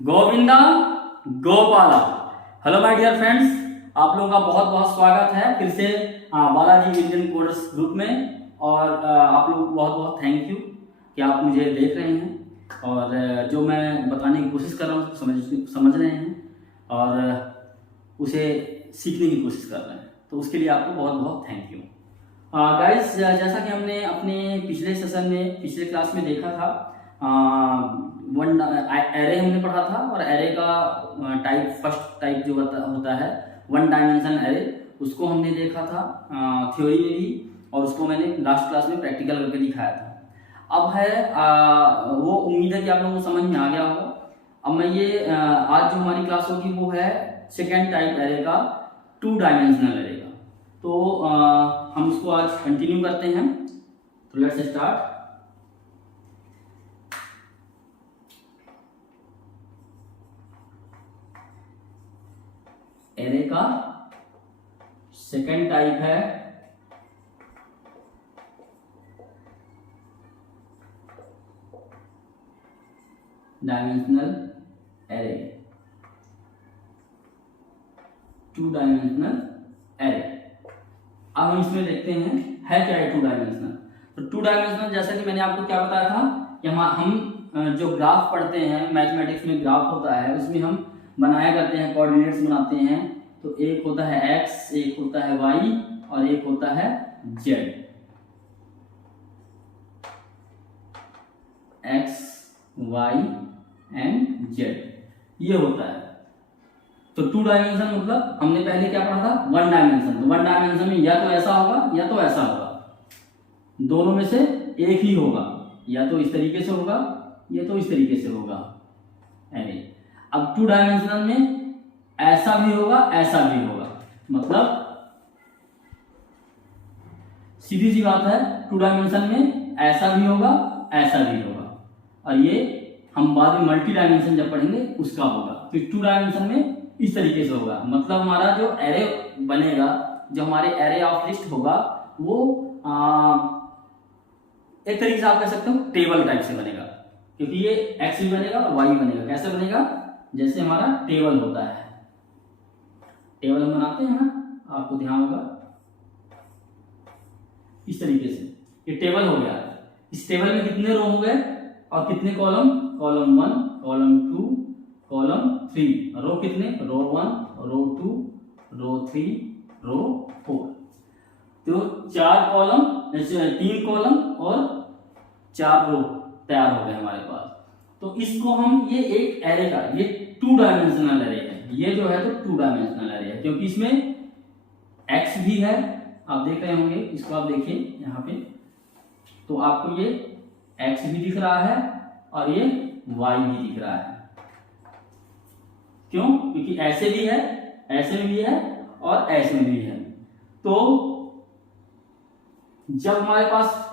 Govinda Gopala. Hello my dear friends, आप लोगों का बहुत बहुत स्वागत है फिर से बालाजी इंडियन कोर्स ग्रुप में। और आप लोगों को बहुत बहुत थैंक यू कि आप मुझे देख रहे हैं और जो मैं बताने की कोशिश कर रहा हूँ समझ रहे हैं और उसे सीखने की कोशिश कर रहे हैं, तो उसके लिए आपको बहुत बहुत थैंक यू गाइस। जैसा कि हमने अपने पिछले क्लास में देखा था, वन एरे हमने पढ़ा था और एरे का फर्स्ट टाइप जो होता है वन डायमेंशन एरे, उसको हमने देखा था थ्योरी में भी, और उसको मैंने लास्ट क्लास में प्रैक्टिकल करके दिखाया था। अब है वो उम्मीद है कि आप लोगों को समझ में आ गया होगा। अब मैं ये आज जो हमारी क्लास होगी वो है सेकेंड टाइप एरे का, टू डायमेंशनल एरे का। तो हम उसको आज कंटिन्यू करते हैं। तो लेट्स स्टार्ट। एरे का सेकेंड टाइप है dimensional array, two dimensional array. अब हम इसमें देखते हैं है क्या है टू डायमेंशनल। तो टू डायमेंशनल, जैसा कि मैंने आपको क्या बताया था कि हम जो ग्राफ पढ़ते हैं, मैथमेटिक्स में ग्राफ होता है, उसमें हम बनाया करते हैं, कोऑर्डिनेट्स बनाते हैं। तो एक होता है x, एक होता है y और एक होता है z। x, y and z ये होता है। तो टू डायमेंशन मतलब हमने पहले क्या पढ़ा था, वन डायमेंशन। तो वन डायमेंशन में या तो ऐसा होगा या तो ऐसा होगा, दोनों में से एक ही होगा, या तो इस तरीके से होगा या तो इस तरीके से होगा एरे। अब टू डायमेंशनल में ऐसा भी होगा ऐसा भी होगा, मतलब सीधी सी बात है, टू डायमेंशन में ऐसा भी होगा ऐसा भी होगा, और ये हम बाद में मल्टी डायमेंशन जब पढ़ेंगे उसका होगा। तो टू डायमेंशन में इस तरीके से होगा, मतलब हमारा जो एरे बनेगा, जो हमारे एरे ऑफ लिस्ट होगा, वो एक तरीके से आप कह सकते हो टेबल टाइप से बनेगा, क्योंकि ये एक्स भी बनेगा और वाई भी बनेगा। कैसे बनेगा, जैसे हमारा टेबल होता है, टेबल हम बनाते हैं ना, आपको ध्यान होगा इस तरीके से। ये टेबल हो गया। इस टेबल में कितने रो हो गए और कितने कॉलम, कॉलम 1, कॉलम 2, कॉलम 3। रो कितने, रो 1, रो 2, रो 3, रो 4। तो 4 कॉलम, 3 कॉलम और 4 रो तैयार हो गए हमारे पास। तो इसको हम, ये एक एरे का, ये टू डायमेंशनल एरे है। ये जो है तो टू डायमेंशनल एरे है, क्योंकि इसमें एक्स भी है, आप देख रहे होंगे, इसको आप देखिए यहाँ पे, तो आपको ये एक्स भी दिख रहा है और ये वाई भी दिख रहा है। क्यों, क्योंकि ऐसे भी है, ऐसे में भी है और ऐसे में भी है। तो जब हमारे पास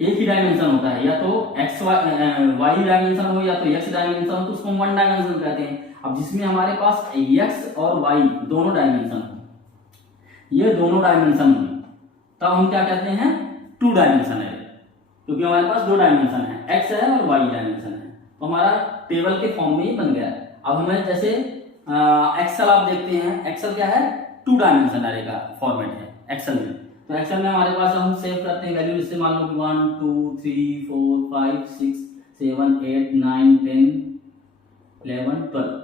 एक ही डायमेंशन होता है, या तो एक्स वाई डायमेंशन हो या तो एक्स डायमेंशन हो, तो उसको वन डायमेंशन कहते हैं। अब जिसमें हमारे पास एक्स और वाई दोनों डायमेंशन हो, ये दोनों डायमेंशन हो, तब हम क्या कहते हैं, टू डायमेंशन है, क्योंकि हमारे पास दो डायमेंशन है, एक्स है और वाई डायमेंशन है। तो हमारा टेबल के फॉर्म में ही बन गया है। अब हमें जैसे एक्सेल आप देखते हैं, एक्सेल क्या है, टू डायमेंशन एरे का फॉर्मेट है एक्सेल में। तो एक्सेल में हमारे पास हम सेव करते हैं वैल्यू, इससे मान लो 1 2 3 4 5 6 7 8 9 10 11 12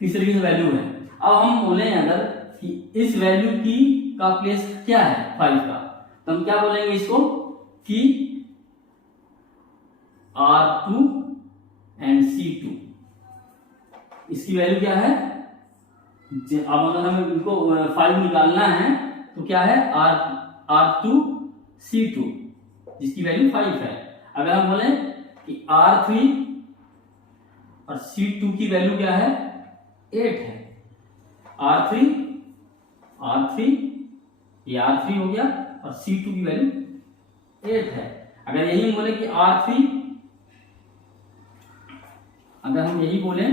इस तरीके से वैल्यू है। अब हम बोले अगर कि इस वैल्यू की का प्लेस क्या है 5 का, तो हम क्या बोलेंगे इसको कि R2 एंड C2, इसकी वैल्यू क्या है। अब अगर हमें इनको 5 निकालना है तो क्या है, R2 C2, जिसकी वैल्यू 5 है। अगर हम बोले कि R3 और C2 की वैल्यू क्या है, 8 है। R3 ये R3 हो गया और C2 की वैल्यू 8 है। अगर यही बोले कि R3, अगर हम यही बोले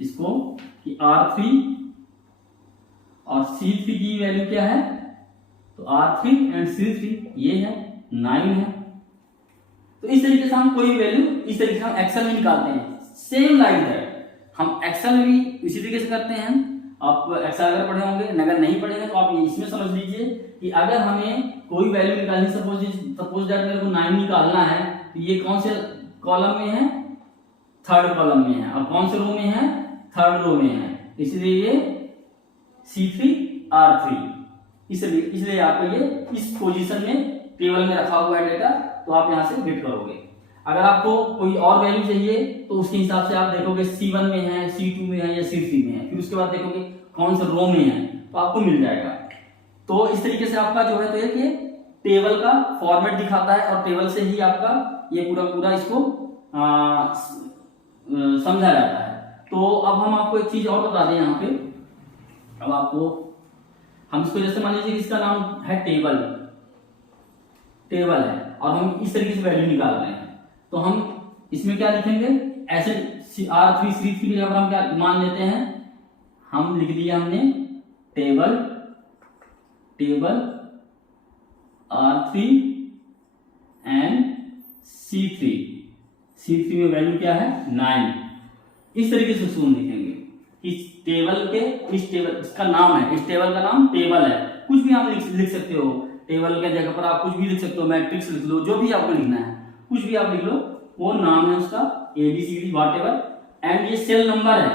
इसको कि R3 और C3 की वैल्यू क्या है, तो R3 एंड C3 ये है 9 है। तो इस तरीके से हम कोई वैल्यू इस तरीके से हम एक्सेल में निकालते हैं। सेम लाइक दैट हम एक्सेल में भी इसी तरीके से करते हैं। आप एक्सेल अगर पढ़े होंगे, अगर नहीं पढ़ेंगे तो आप इसमें समझ लीजिए कि अगर हमें कोई वैल्यू निकालनी, सपोज दैट मेरे को 9 निकालना है, तो ये कौन से कॉलम में है? थर्ड कॉलम में है। और कौन से रो में है? थर्ड रो में है, इसलिए ये C3 R3। इसलिए आपको ये इस पोजीशन में टेबल में रखा हुआ है डेटा, तो आप यहाँ से गेट करोगे। अगर आपको कोई और वैल्यू चाहिए तो उसके हिसाब से आप देखोगे C1 में है, C2 में है या C3 में है, फिर उसके बाद देखोगे कौन से रो में है, तो आपको मिल जाएगा। तो इस तरीके से आपका जो है तो ये टेबल का फॉर्मेट दिखाता है और टेबल से ही आपका ये पूरा इसको समझा जाता है। तो अब हम आपको एक चीज और बता दें यहाँ पे। अब आपको हम इसको जैसे मान लीजिए कि इसका नाम है टेबल है और हम इस तरीके से वैल्यू निकाल रहे हैं, तो हम इसमें क्या लिखेंगे? ऐसे R3 C3 की जगह हम क्या मान लेते हैं? हम लिख दिया हमने टेबल R3 एंड C3 में वैल्यू क्या है? 9। इस तरीके से सुन लिखेंगे। इस टेबल के इसका नाम है, इस टेबल का नाम टेबल है। कुछ भी आप लिख सकते हो, टेबल के जगह पर आप कुछ भी लिख सकते हो, मैट्रिक्स लिख लो, जो भी आपको लिखना है कुछ भी आप लिख लो, वो नाम है उसका ABCD व्हाटएवर। एंड ये सेल नंबर है,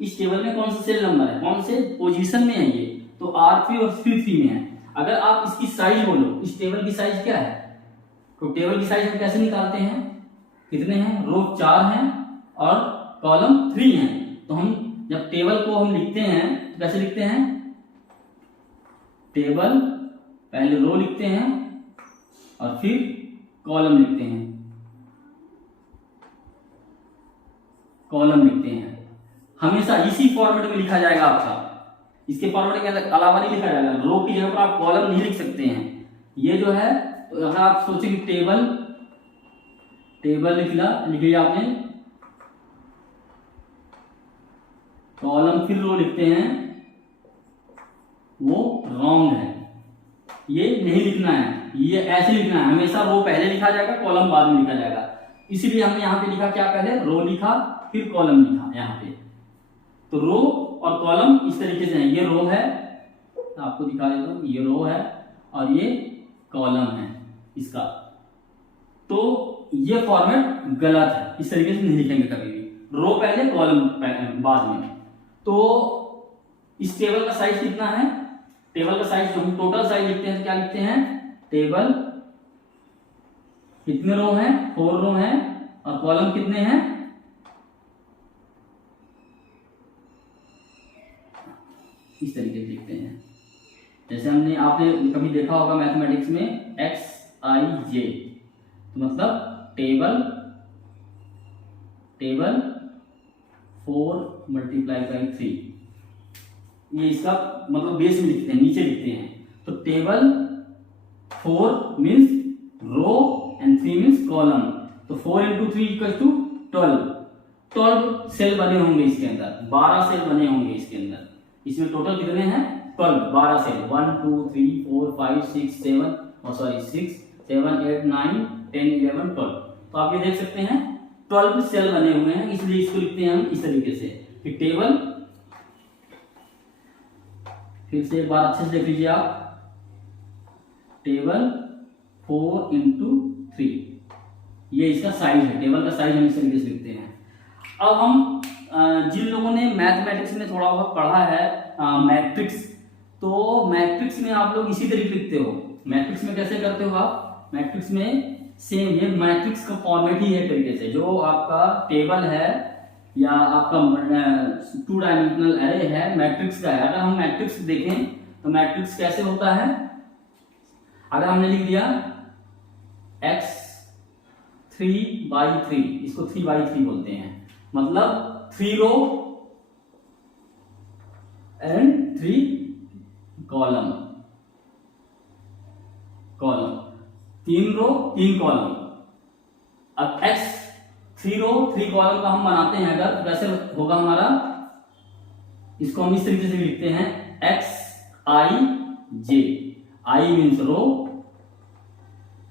इस टेबल में कौन सा सेल नंबर है, कौन से पोजीशन में है ये, तो R3 और C3 में है। अगर आप इसकी साइज बोलो, इस टेबल की साइज क्या है, तो टेबल की साइज हम कैसे निकालते हैं? कितने हैं? रो 4 हैं और कॉलम 3 हैं। तो हम जब टेबल को हम लिखते हैं तो कैसे लिखते हैं? टेबल पहले रो लिखते हैं और फिर कॉलम लिखते हैं, हमेशा इसी फॉर्मेट में लिखा जाएगा आपका। इसके फॉर्मेट के अलावा नहीं लिखा जाएगा। रो की जगह पर आप कॉलम नहीं लिख सकते हैं। ये जो है, तो अगर आप सोचे कि टेबल लिख लिया आपने, कॉलम फिर रो लिखते हैं, वो रॉन्ग है। ये नहीं लिखना है, ये ऐसे लिखना है। हमेशा रो पहले लिखा जाएगा, कॉलम बाद में लिखा जाएगा। इसीलिए हमने यहाँ पे लिखा क्या? पहले रो लिखा फिर कॉलम लिखा यहाँ पे। तो रो और कॉलम इस तरीके से है। ये रो है, आपको दिखा देता हूँ, ये रो है और ये कॉलम है इसका। तो ये फॉर्मेट गलत है, इस तरीके से नहीं लिखेंगे कभी भी। रो पहले कॉलम बाद में। तो इस टेबल का साइज कितना है? टेबल का साइज जो हम टोटल साइज लिखते हैं तो क्या लिखते हैं? टेबल कितने रो हैं? 4 रो हैं और कॉलम कितने हैं? इस तरीके से लिखते हैं। जैसे आपने कभी देखा होगा मैथमेटिक्स में XIJ, तो मतलब टेबल 4 × 3, ये इसका मतलब बेस में लिखते हैं, नीचे लिखते हैं। तो table 4 means row and 3 means column. तो 4 × 3 = 12 सेल बने होंगे इसके अंदर, 12 सेल बने होंगे इसके अंदर। इसमें टोटल कितने हैं? 12 सेल। 1 2 3 4 5 6 7 6 7 8 9 10 11 12। तो आप ये देख सकते हैं 12 सेल बने हुए हैं, इसलिए इसको लिखते हैं हम इस तरीके से कि टेबल, फिर से एक बार अच्छे से देख लीजिए आप, टेबल 4 × 3, ये इसका साइज है। टेबल का साइज हम इस तरीके से लिखते हैं। अब हम जिन लोगों ने मैथमेटिक्स में थोड़ा बहुत पढ़ा है मैट्रिक्स, तो मैट्रिक्स में आप लोग इसी तरीके लिखते हो। मैट्रिक्स में कैसे करते हो आप? मैट्रिक्स में सेम ये मैट्रिक्स का फॉर्मेट ही है तरीके से। जो आपका टेबल है या आपका 2 डायमेंशनल एरे है, मैट्रिक्स का है। अगर हम मैट्रिक्स देखें तो मैट्रिक्स कैसे होता है? अगर हमने लिख दिया x 3/3, इसको 3/3 बोलते हैं, मतलब 3 row and 3 column, 3 row 3 column. अब x 3 रो 3 कॉलम का हम बनाते हैं अगर, वैसे होगा हमारा, इसको हम इस तरीके से लिखते हैं XIJ। I मीन्स रो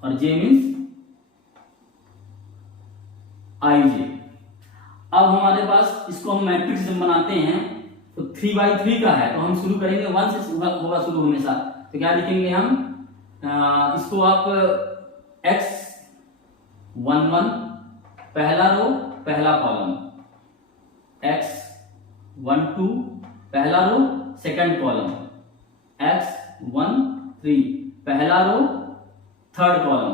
और J मीन्स IJ। अब हमारे पास इसको हम मैट्रिक्स जब बनाते हैं तो 3/3 का है, तो हम शुरू करेंगे 1 से होगा शुरू हमेशा। तो क्या लिखेंगे हम, इसको आप x11 पहला रो पहला कॉलम, x12 पहला रो सेकंड कॉलम, x13 पहला रो थर्ड कॉलम।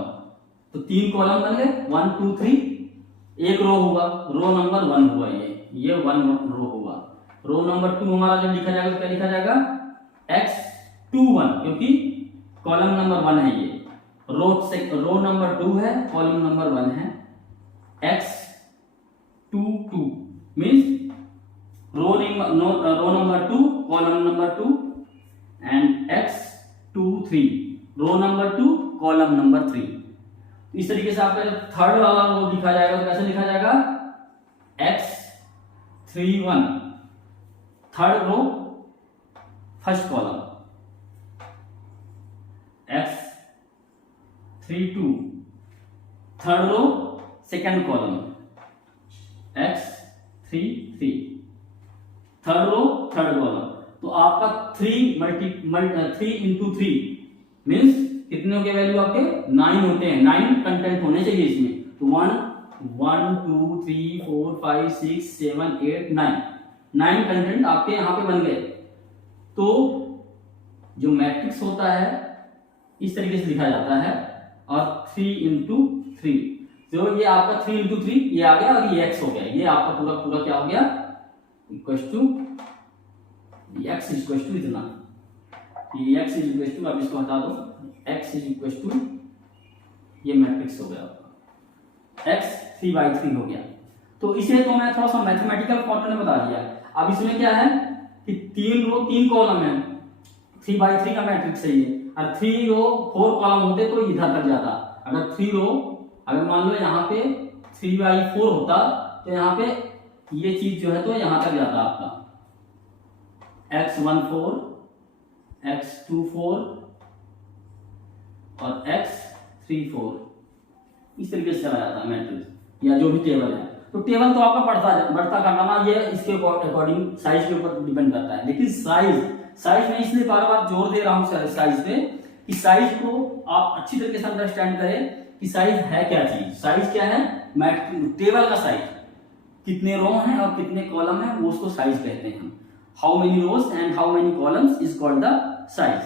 तो 3 कॉलम बन गए, 1 2 3, एक रो हुआ, रो नंबर 1 हुआ, ये 1 रो हुआ। रो नंबर 2 हमारा जब लिखा जाएगा तो क्या लिखा जाएगा, x21, क्योंकि कॉलम नंबर 1 है, ये रो नंबर 2 है, कॉलम नंबर 1 है। x22 means row number 2 column number 2, and x23 row number 2 column number 3। इस तरीके से आपका जब थर्ड वाला रो लिखा जाएगा तो कैसे लिखा जाएगा, x31 third row first column, x32 third row second column, x33 third row third column. तो आपका 3 इंटू 3 मीन्स कितने के वैल्यू आपके 9 होते हैं, 9 कंटेंट होने चाहिए इसमें। तो 1 2 3 4 5 6 7 8 9 कंटेंट आपके यहाँ पे बन गए। तो जो मैट्रिक्स होता है इस तरीके से लिखा जाता है, और 3 इंटू 3, तो ये आपका 3 इंटू 3 ये आ गया, और ये x हो गया, ये आपका पूरा पूरा क्या हो गया, equal to x equal to इतना, ये x इक्वल टू, अब इसको हटा दो, x इक्वल टू ये मैट्रिक्स हो गया आपका, x 3/3 हो गया। तो इसे तो मैं थोड़ा सा मैथमेटिकल फॉर्मूला में बता दिया। अब इसमें क्या है कि 3 रो 3 कॉलम है, 3/3 का मैट्रिक्स है ये, और 3 रो 4 कॉलम होते तो इधर तक जाता। अगर 3 रो, अगर मान लो यहाँ पे 3/4 होता तो यहाँ पे ये चीज जो है तो यहाँ तक जाता आपका, x14 x24 और x34, इस तरीके से चला जाता है मैट्रिक्स या जो भी टेबल है। तो टेबल तो आपका बढ़ता घटाना ये इसके अकॉर्डिंग साइज के ऊपर डिपेंड करता है। लेकिन साइज में इसलिए बार बार जोर दे रहा हूं साइज पे, कि साइज को आप अच्छी तरीके से अंडरस्टैंड करें कि साइज है क्या चीज। साइज क्या है, टेबल का साइज, कितने रो हैं और कितने कॉलम हैं वो उसको साइज कहते हैं। How many rows and how many columns is called the size.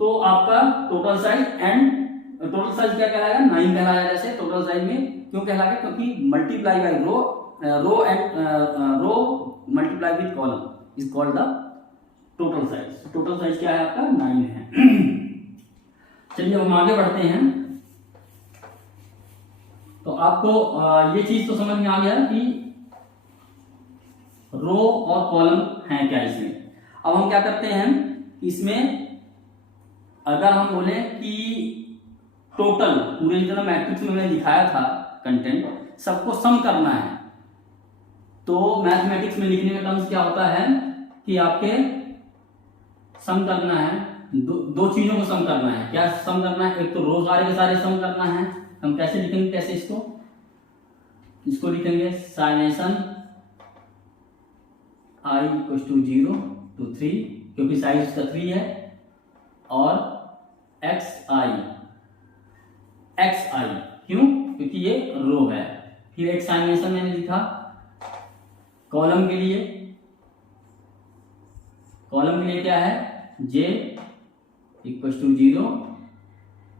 तो आपका total size, and total size क्या कहलाएगा, 9 कहलाएगा। जैसे टोटल साइज में क्यों कहलाएगा, क्योंकि multiply by row and row multiply with column is called the total size. Total size क्या है आपका, 9 है। चलिए हम आगे बढ़ते हैं। तो आपको ये चीज तो समझ में आ गया कि रो और कॉलम है क्या इसमें। अब हम क्या करते हैं, इसमें अगर हम बोले कि टोटल पूरे जितना मैट्रिक्स में मैंने दिखाया था कंटेंट सबको सम करना है, तो मैथमेटिक्स में लिखने का टर्म्स क्या होता है कि आपके सम करना है, दो चीजों को सम करना है। क्या सम करना है, एक तो रो सारे के सारे सम करना है। हम कैसे लिखेंगे, कैसे इसको लिखेंगे साइनेशन i = 0 to 3, क्योंकि साइज इसका 3 है, और xi क्यों, क्योंकि ये रो है। फिर एक साइनेशन मैंने लिखा कॉलम के लिए क्या है, j = 0,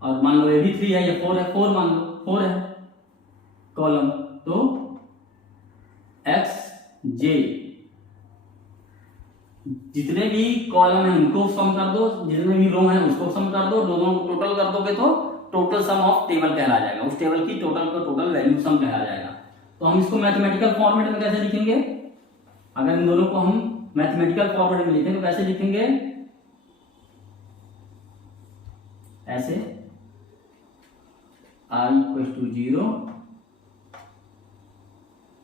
और मान लो ये भी 3 है, ये 4 है, 4 मान लो 4 है कॉलम, तो xj जितने भी कॉलम है उनको सम कर दो, जितने भी रो हैं उसको सम कर दो, दोनों को टोटल कर दोगे तो टोटल सम ऑफ टेबल कहला जाएगा। उस टेबल की टोटल वैल्यू सम कहला जाएगा। तो हम इसको मैथमेटिकल फॉर्मेट में कैसे लिखेंगे, अगर इन दोनों को हम मैथमेटिकल फॉर्मेट में लिखें तो कैसे लिखेंगे, ऐसे i = 0,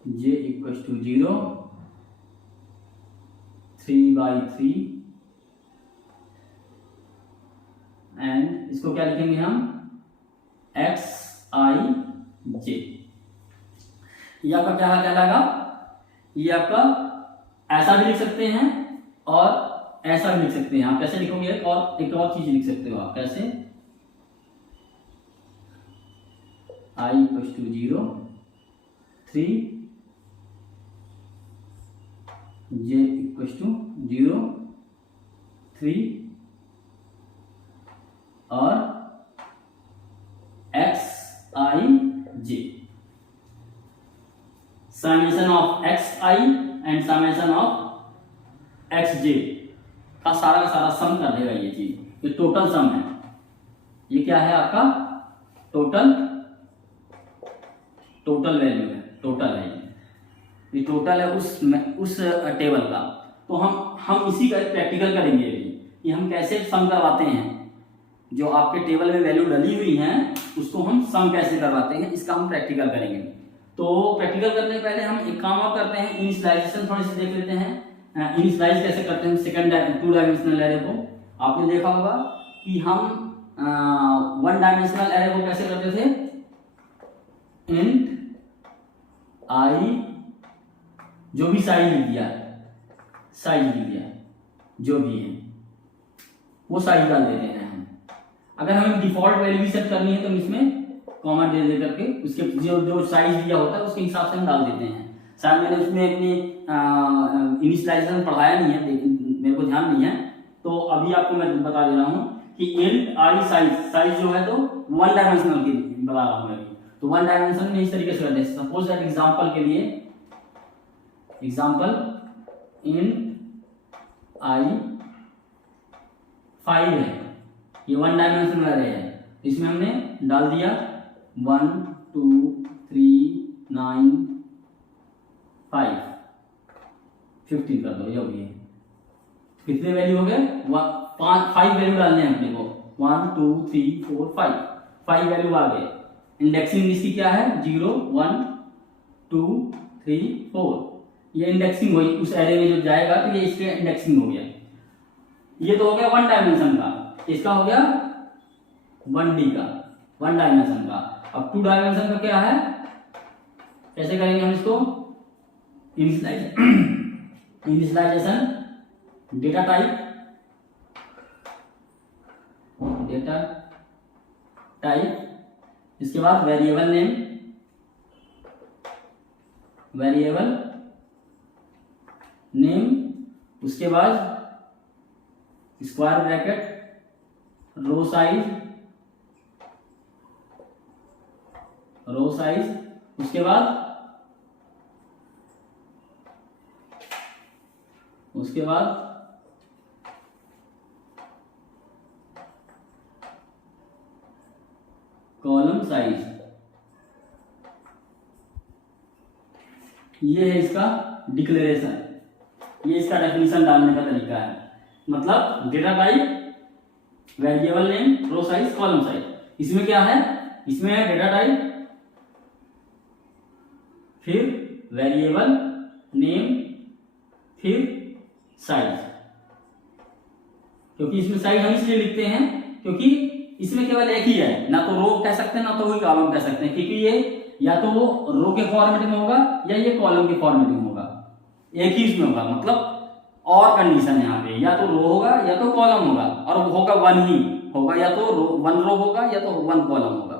j = 0, 3/3, एंड इसको क्या लिखेंगे हम, xij। ये आपका क्या कहलाएगा, ये आपका ऐसा भी लिख सकते हैं और ऐसा भी लिख सकते हैं। आप कैसे लिखोगे, एक और चीज लिख सकते हो आप, कैसे, I equal to 0, 3 j equal to 0, 3 और xij, summation of xi and summation of xj का सारा सम कर देगा ये चीज। ये टोटल सम है, ये क्या है आपका टोटल वैल्यू है, टोटल है ये टोटल है उस टेबल का। तो हम इसी का प्रैक्टिकल करेंगे अभी कि हम कैसे सम करवाते हैं, जो आपके टेबल में वैल्यू डली हुई है उसको हम सम कैसे करवाते हैं, इसका हम प्रैक्टिकल करेंगे। तो प्रैक्टिकल करने से पहले हम एक काम और करते हैं, इनिशियलाइजेशन थोड़ी सी देख लेते हैं। इनिशियलाइज कैसे करते हैं सेकंड 2 डायमेंशनल एरे को। आपने देखा होगा कि हम 1 डायमेंशनल एरे को कैसे करते थे, इंट आई, जो भी साइज लिख दिया जो भी है वो साइज डाल देते हैं हम। अगर हमें डिफॉल्ट वैल्यू भी सेट करनी है तो हम इसमें कॉमा दे करके उसके जो साइज दिया होता है उसके हिसाब से हम डाल देते हैं। शायद मैंने उसमें अपनी इनिशियलाइजेशन पढ़ाया नहीं है, मेरे को ध्यान नहीं है, तो अभी आपको मैं बता दे रहा हूँ कि इंट आई साइज जो है तो 1 डायमेंशनल की बता रहा हूँ अभी। तो 1 डायमेंशन में इस तरीके से करते हैं। सपोज दैट एग्जांपल के लिए इंट आई 5 है, ये 1 डायमेंशन एरे है, इसमें हमने डाल दिया 1 2 3 9 5 15 कर दो, ये हो गया। कितने वैल्यू हो गए, 5 वैल्यू डालने हैं अपने को, 1 2 3 4 5 वैल्यू आ गए। इंडेक्सिंग इसकी क्या है, 0 1 2 3 4, ये इंडेक्सिंग हुई उस एरे में जो जाएगा तो ये इसके इंडेक्सिंग हो गया। ये तो हो गया 1 डायमेंशन का, इसका हो गया 1D का, 1 डायमेंशन का। अब 2 डायमेंशन का क्या है, कैसे करेंगे हम इसको, इनिशियलाइजेशन डेटा टाइप, इसके बाद वेरिएबल नेम, उसके बाद स्क्वायर ब्रैकेट, रो साइज, उसके बाद कॉलम साइज। ये है इसका डिक्लेरेशन, ये इसका डेफिनेशन डालने का तरीका है। मतलब डेटा टाइप, वेरिएबल नेम, रो साइज, कॉलम साइज। इसमें क्या है, इसमें है डेटा टाइप, फिर वेरिएबल नेम, फिर साइज। क्योंकि इसमें साइज हम इसलिए लिखते हैं क्योंकि इसमें केवल एक ही है, ना तो रो कह सकते हैं ना तो वही कॉलम कह सकते हैं, क्योंकि ये या तो वो रो के फॉर्मेट में होगा या ये कॉलम के फॉर्मेट में होगा, एक ही इसमें होगा। मतलब और कंडीशन है यहाँ पे, या तो रो होगा या तो कॉलम होगा, और वो होगा 1 ही होगा, या तो 1 रो होगा या तो 1 कॉलम होगा।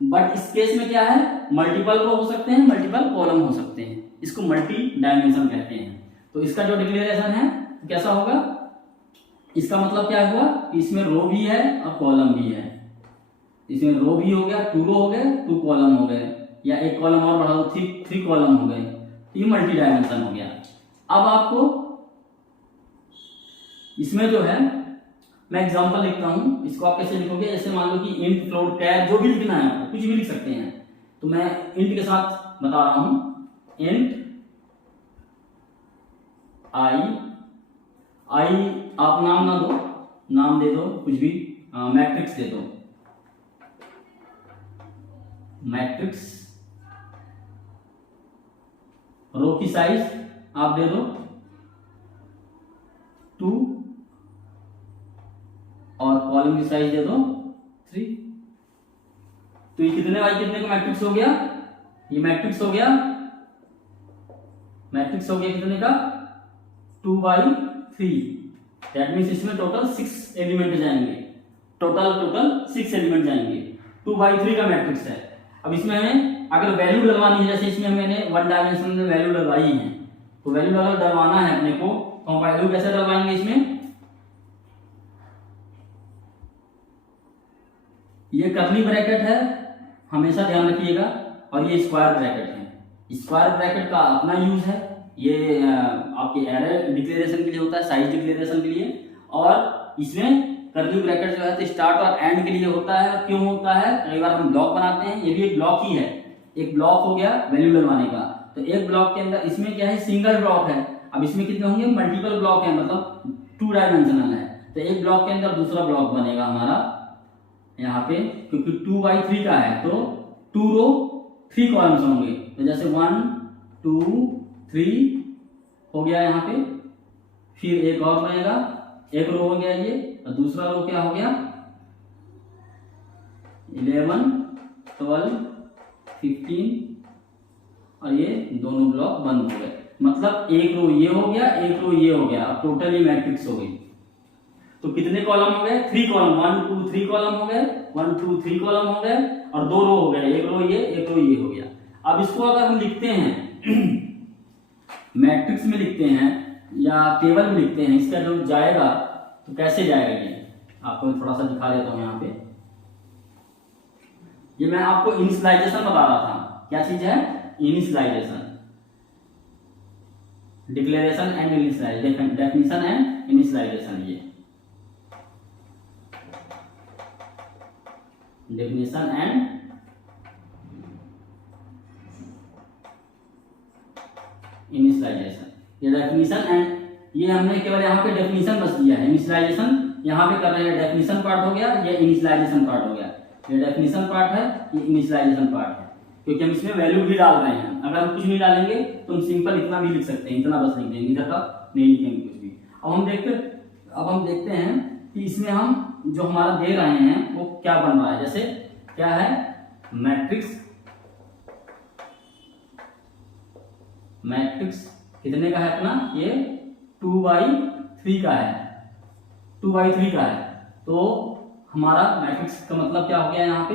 बट इस केस में क्या है, मल्टीपल रो हो सकते हैं, मल्टीपल कॉलम हो सकते हैं, इसको मल्टी डायमेंशन कहते हैं। तो इसका जो डिक्लेरेशन है कैसा होगा, इसका मतलब क्या हुआ, इसमें रो भी है और कॉलम भी है। इसमें रो भी हो गया, 2 रो हो गए, 2 कॉलम हो गए, या एक कॉलम और बढ़ा दो, 3 कॉलम हो गए, ये मल्टी डायमेंशन हो गया। अब आपको इसमें जो है, मैं एग्जांपल लिखता हूं, इसको आप कैसे लिखोगे, जैसे मान लो कि इंट फ्लोट कैर जो भी लिखना है कुछ भी लिख सकते हैं। तो मैं इंट के साथ बता रहा हूं, इंट आई आप नाम ना दो, नाम दे दो कुछ भी, मैट्रिक्स दे दो, मैट्रिक्स। रो की साइज आप दे दो 2 और कॉलम की साइज दे दो 3। तो ये कितने बाई कितने का मैट्रिक्स हो गया, ये मैट्रिक्स हो गया मैट्रिक्स हो गया कितने का 2/3। दैट मीन्स इसमें टोटल 6 एलिमेंट जाएंगे, टोटल 6 एलिमेंट जाएंगे। 2/3 का मैट्रिक्स है। अब इसमें हमें अगर वैल्यू डलवानी है, जैसे इसमें मैंने 1 डायमेंशन में वैल्यू डलवाई है, तो वैल्यू अगर डलवाना है अपने को तो हम वैल्यू कैसे डलवाएंगे इसमें, ये कर्ली ब्रैकेट है हमेशा ध्यान रखिएगा, और ये स्क्वायर ब्रैकेट है। स्क्वायर ब्रैकेट का अपना यूज है, ये आपके एरर डिक्लेरेशन के लिए होता है, साइज डिक्लेरेशन के लिए, और इसमें कर्ली ब्रैकेट जो है तो स्टार्ट और एंड के लिए होता है। क्यों होता है, कई बार हम ब्लॉक बनाते हैं, ये भी एक ब्लॉक ही है, एक ब्लॉक हो गया वैल्यू डलवाने का। तो एक ब्लॉक के अंदर इसमें क्या है, सिंगल ब्लॉक है। अब इसमें कितने होंगे, मल्टीपल ब्लॉक है, मतलब 2 डायमेंशनल है। तो एक ब्लॉक के अंदर दूसरा ब्लॉक बनेगा हमारा यहाँ पे, क्योंकि 2/3 का है तो 2 रो 3 कॉलम्स होंगे। तो जैसे 1 2 3 हो गया यहाँ पे, फिर एक और बनेगा, एक रो हो गया ये, और दूसरा रो क्या हो गया 11 12 15, और ये दोनों ब्लॉक बंद हो गए। मतलब एक रो ये हो गया, एक रो ये हो गया, अब टोटली मैट्रिक्स हो गई। तो कितने कॉलम हो गए, 3 कॉलम, 1 2 3 कॉलम हो गए, 1 2 3 कॉलम हो गए, और 2 रो हो गए, एक रो ये एक रो ये हो गया। अब इसको अगर हम लिखते हैं मैट्रिक्स में लिखते हैं या टेबल में लिखते हैं, इसका जो जाएगा तो कैसे जाएगा, ये आपको थोड़ा सा दिखा देता हूं यहाँ पे। ये मैं आपको इनिशियलाइजेशन बता रहा था, क्या चीज है, initialisation, declaration and initialisation, definition and initialisation, ये डेफिनेशन एंड इनिशियलाइजेशन, ये डेफिनेशन एंड, ये हमने केवल यहाँ पे डेफिनेशन बस दिया है, इनिशियलाइजेशन यहाँ पे कर रहे हैं, डेफिनेशन पार्ट हो गया, ये इनिशियलाइजेशन पार्ट हो गया। ये डेफिनेशन पार्ट है, ये इनिशियलाइजेशन पार्ट है, क्योंकि हम इसमें वैल्यू भी डाल रहे हैं। अगर हम कुछ नहीं डालेंगे तो हम सिंपल इतना भी लिख सकते हैं, इतना बस लिख देंगे, इधर का नहीं लिखेंगे कुछ भी। अब हम देखते हैं कि इसमें हम जो हमारा दे रहे हैं वो क्या बन रहा है। जैसे क्या है, मैट्रिक्स कितने का है अपना, ये 2/3 का है, 2/3 का है। तो हमारा मैट्रिक्स का मतलब क्या हो गया, यहाँ पे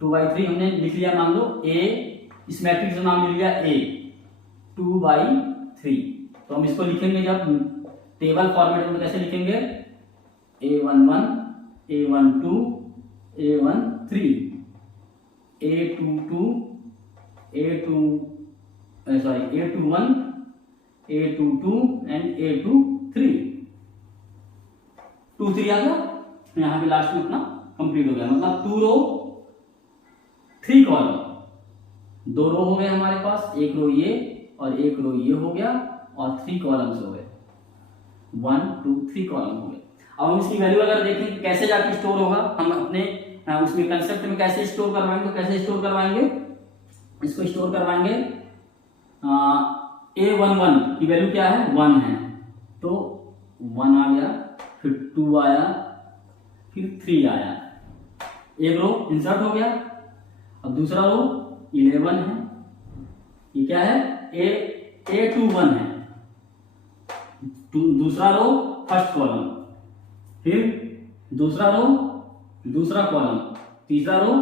2/3 हमने लिख लिया, मान लो ए, इस मैट्रिक्स का नाम मिल गया ए 2/3। तो हम इसको लिखेंगे जब टेबल फॉर्मेट में, कैसे लिखेंगे, A11 A12 A13 A22 A21 A22 and A23, 2 3 आ गया, यहाँ पे लास्ट में अपना कंप्लीट हो गया। मतलब 2 रो 3 कॉलम, 2 रो हो गए हमारे पास, एक रो ये और एक रो ये हो गया, और 3 कॉलम्स हो गए, 1 2 3 कॉलम हो गए। अब हम इसकी वैल्यू अगर देखें कि कैसे जाके स्टोर होगा, हम अपने उसमें कंसेप्ट में कैसे स्टोर करवाएंगे, तो कैसे स्टोर करवाएंगे, इसको स्टोर करवाएंगे, A11 की वैल्यू क्या है, 1 है, तो 1 आ गया, फिर 2 आया, फिर 3 आया, एक रो इंसर्ट हो गया। अब दूसरा रो 11 है, ये क्या है, A21 है, दूसरा रो फर्स्ट कॉलम, फिर दूसरा रो दूसरा कॉलम, तीसरा रो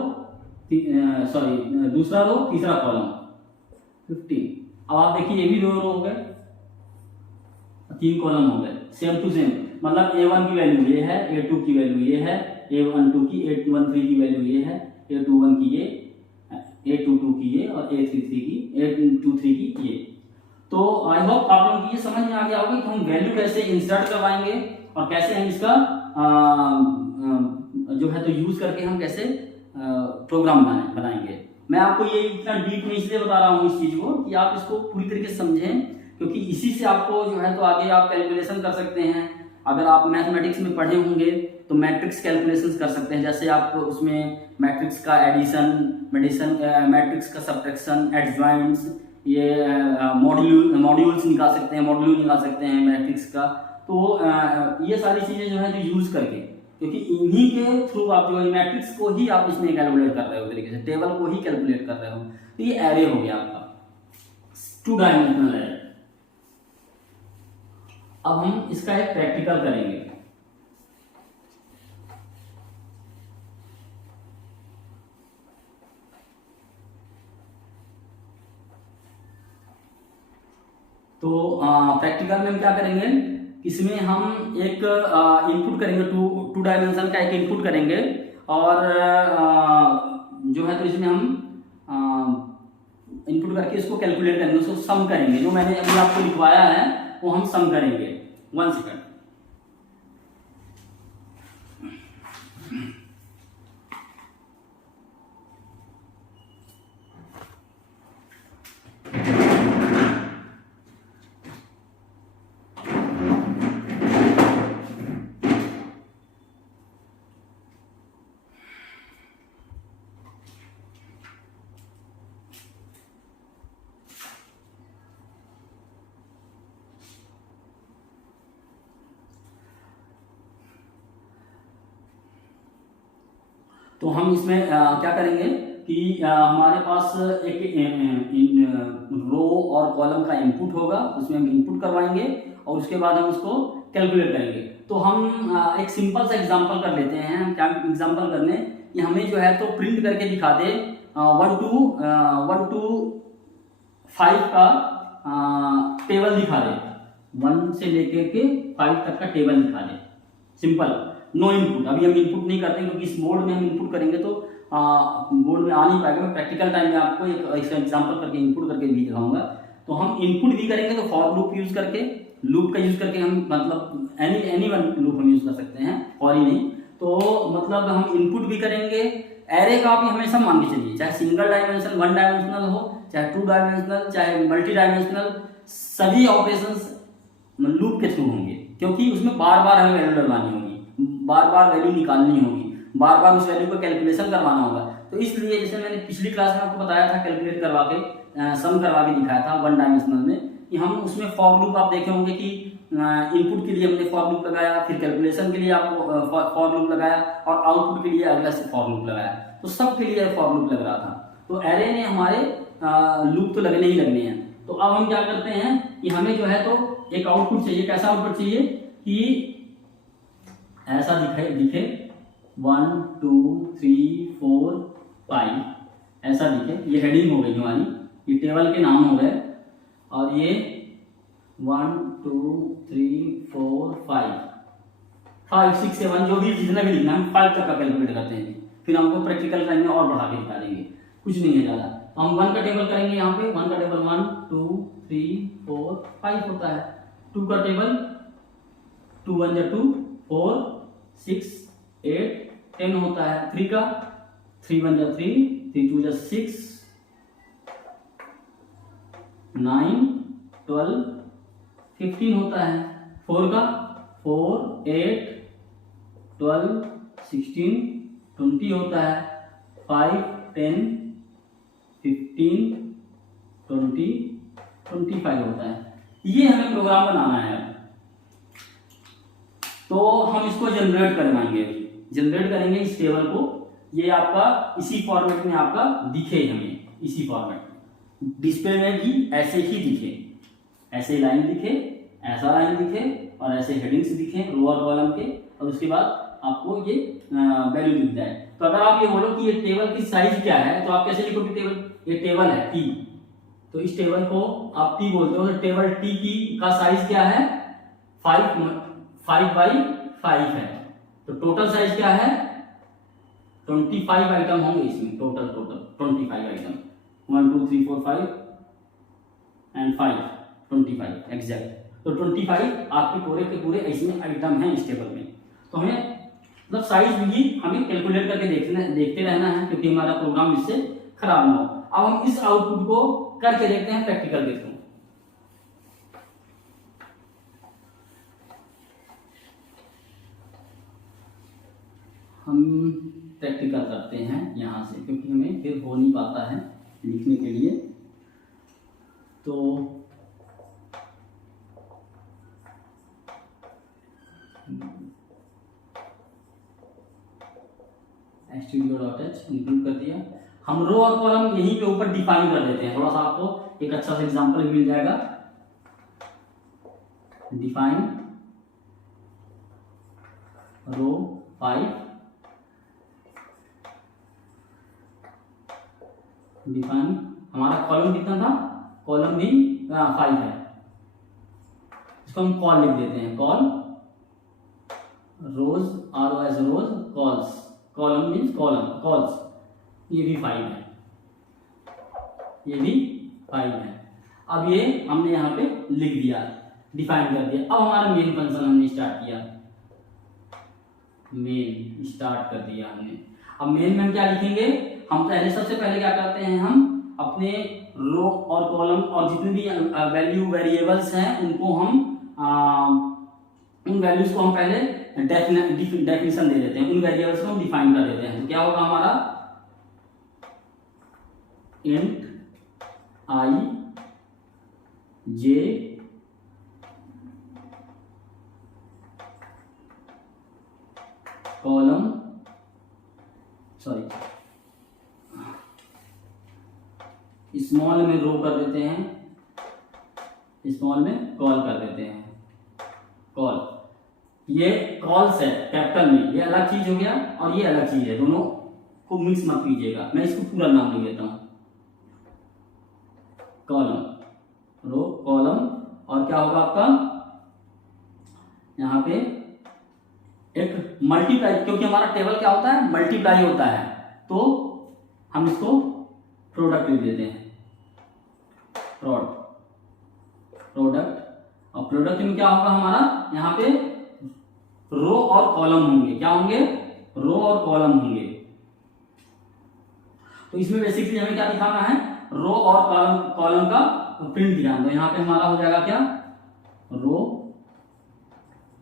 दूसरा रो तीसरा कॉलम, 15। अब आप देखिए ये भी 2 रो हो गए, 3 कॉलम हो गए, सेम टू सेम। मतलब A1 की वैल्यू ये है, A2 की वैल्यू ये है, A12 की, A13 की वैल्यू ये है, A21 की ये, A22 की ये, और A23 की ये। तो आई होप आप लोगों की ये समझ में आ गया होगा कि हम वैल्यू कैसे इंसर्ट करवाएंगे और कैसे हम इसका जो है तो यूज करके हम कैसे प्रोग्राम बनाएंगे। मैं आपको ये इतना डीप में इसलिए बता रहा हूँ इस चीज को कि आप इसको पूरी तरीके से समझें, क्योंकि इसी से आपको जो है तो आगे आप कैलकुलेशन कर सकते हैं। अगर आप मैथमेटिक्स में पढ़े होंगे तो मैट्रिक्स कैलकुलेशंस कर सकते हैं, जैसे आप उसमें मैट्रिक्स का एडिशन, मैट्रिक्स का सब्ट्रैक्शन, एडजॉइंट्स, ये मॉड्यूल्स निकाल सकते हैं, मॉड्यूल निकाल सकते हैं मैट्रिक्स का। तो ये सारी चीजें जो है जो यूज करके, क्योंकि इन्हीं के थ्रू आप जो मैट्रिक्स को ही आप इसमें कैलकुलेट कर रहे हो, तरीके से टेबल को ही कैलकुलेट कर रहे हो। तो ये एरे हो गया आपका, टू डायमेंशनल है। अब हम इसका एक प्रैक्टिकल करेंगे। तो प्रैक्टिकल में हम क्या करेंगे, इसमें हम एक इनपुट करेंगे, टू डायमेंशन का एक इनपुट करेंगे, और जो है तो इसमें हम इनपुट करके इसको कैलकुलेट करेंगे, उसको सम करेंगे। जो मैंने अभी आपको लिखवाया है वो हम सम करेंगे। 1 सेकंड। तो हम इसमें क्या करेंगे कि हमारे पास एक रो और कॉलम का इनपुट होगा, उसमें हम इनपुट करवाएंगे और उसके बाद हम उसको कैलकुलेट करेंगे। तो हम एक सिंपल सा एग्जांपल कर लेते हैं। हम क्या एग्जांपल कर लें कि हमें जो है तो प्रिंट करके दिखा दे 1 to 5 का टेबल दिखा दे, 1 से लेकर के 5 तक का टेबल दिखा दे। Simple, no input. अभी हम इनपुट नहीं करते क्योंकि इस बोर्ड में हम इनपुट करेंगे तो बोर्ड में आ नहीं पाएगा। मैं प्रैक्टिकल टाइम में आपको एक एग्जांपल करके इनपुट करके भी दिखाऊंगा। तो हम इनपुट भी करेंगे तो फॉर लूप यूज करके, लूप का यूज करके हम मतलब एनी वन लूप हम यूज कर सकते हैं, फॉर ही नहीं। तो मतलब हम इनपुट भी करेंगे। एरे का भी हमेशा मान के चलिए, चाहे सिंगल डायमेंशनल 1 डायमेंशनल हो, चाहे 2 डायमेंशनल, चाहे मल्टी डायमेंशनल, सभी ऑपरेशंस लूप के थ्रू होंगे, क्योंकि उसमें बार बार हमें वैल्यू डलवानी होगी, बार बार वैल्यू निकालनी होगी, बार बार उस वैल्यू को कैलकुलेशन करवाना होगा। तो इसलिए जैसे मैंने पिछली क्लास में आपको बताया था, कैलकुलेट करवा के सम करवा के दिखाया था 1 डायमेंशनल में, कि हम उसमें फॉर लूप आप देखे होंगे कि इनपुट के लिए हमने फॉर लूप लगाया, फिर कैलकुलेशन के लिए आपको फॉर लूप लगाया, और आउटपुट के लिए अगला से फॉर लूप लगाया। तो सब के लिए फॉर लूप लग रहा था। तो एरे में हमारे लूप तो लगने ही लगने हैं। तो अब हम क्या करते हैं कि हमें जो है तो एक आउटपुट चाहिए। कैसा आउटपुट चाहिए कि ऐसा दिखे 1 2 3 4 5 ऐसा दिखे। ये हेडिंग हो गई हमारी, ये टेबल के नाम हो गए, और ये 1 2 3 4 5 6 7 जो भी जितना भी लिखना है, हम 5 तक का कैलकुलेट करते हैं। फिर हमको प्रैक्टिकल टाइम में और बढ़ा के दिखा देंगे, कुछ नहीं है ज़्यादा। तो हम 1 का टेबल करेंगे। यहाँ पे 1 का टेबल 1 2 3 4 5 होता है। 2 का टेबल 2 1 जा 2 4 6 8 10 होता है। 3 का 3 1 जा 3 3 2 जा 6 9 12 15 होता है। 4 का 4 8 12 16 20 होता है। 5 10 15 20 25 होता है। ये हमें प्रोग्राम बनाना है। तो हम इसको जनरेट करवाएंगे, जनरेट करेंगे इस टेबल को। ये आपका इसी फॉर्मेट में आपका दिखे, हमें इसी फॉर्मेट डिस्प्ले में भी ऐसे ही दिखे, ऐसे लाइन दिखे, ऐसा लाइन दिखे, और ऐसे हेडिंग्स दिखे रो और कॉलम के, और उसके बाद आपको ये वैल्यू दिख जाए। तो अगर आप ये बोलो कि ये टेबल की साइज क्या है, तो आप कैसे लिखोगे टेबल? ये टेबल है टी, तो इस टेबल को आप टी बोलते हो। तो टेबल टी की का साइज क्या है? 5 बाई 5 है। तो टोटल साइज क्या है? 25 आइटम होंगे इसमें, टोटल 25 आइटम। 1 2 3 4 5 and 5 25 exact. तो 25 आपके पूरे के पूरे इसमें आइटम हैं इस टेबल में। तो हमें मतलब साइज भी हमें कैलकुलेट करके देखते रहना है, क्योंकि हमारा प्रोग्राम इससे खराब ना हो। अब हम इस आउटपुट को करके देखते हैं प्रैक्टिकल के थ्रू। हम प्रैक्टिकल करते हैं यहाँ से, क्योंकि हमें फिर हो नहीं पाता है लिखने के लिए। तो studio.h इंक्लूड कर दिया। हम रो और कॉलम यहीं पे ऊपर डिफाइन कर देते हैं। थोड़ा सा आपको एक अच्छा सा एग्जांपल मिल जाएगा। डिफाइन रो 5, डिफाइन हमारा कॉलम कितना था, कॉलम भी 5 है, इसको हम कॉल लिख देते हैं, col rows ROS rows cols, column means column cols, ये भी 5 है, ये भी 5 है। अब ये हमने यहाँ पे लिख दिया, डिफाइन कर दिया। अब हमारा मेन फंक्शन हमने स्टार्ट किया, मेन स्टार्ट कर दिया हमने। अब मेन में हम क्या लिखेंगे, हम पहले सबसे पहले क्या करते हैं, हम अपने रो और कॉलम और जितने भी वैल्यू वेरिएबल्स हैं उनको हम उन वैल्यूज को हम पहले डेफिनेशन दे देते हैं, उन वेरिएबल्स को हम डिफाइन कर देते हैं। तो क्या होगा हमारा, int I J column small में रो कर देते हैं, स्मॉल में कॉल कर देते हैं, कॉल। ये कॉल्स है कैपिटल में, ये अलग चीज हो गया और ये अलग चीज है, दोनों को मिक्स मत कीजिएगा। मैं इसको पूरा नाम ले लेता हूं, कॉलम रो कॉलम। और क्या होगा आपका यहाँ पे एक मल्टीप्लाई, क्योंकि हमारा टेबल क्या होता है, मल्टीप्लाई होता है, तो हम इसको प्रोडक्ट लिख देते हैं, प्रोडक्ट। और प्रोडक्ट में क्या होगा हमारा, यहाँ पे रो और कॉलम होंगे, क्या होंगे, रो और कॉलम होंगे। तो इसमें बेसिकली हमें क्या दिखाना है, रो और कॉलम का प्रिंट दिखाना। तो यहाँ पे हमारा हो जाएगा क्या, रो,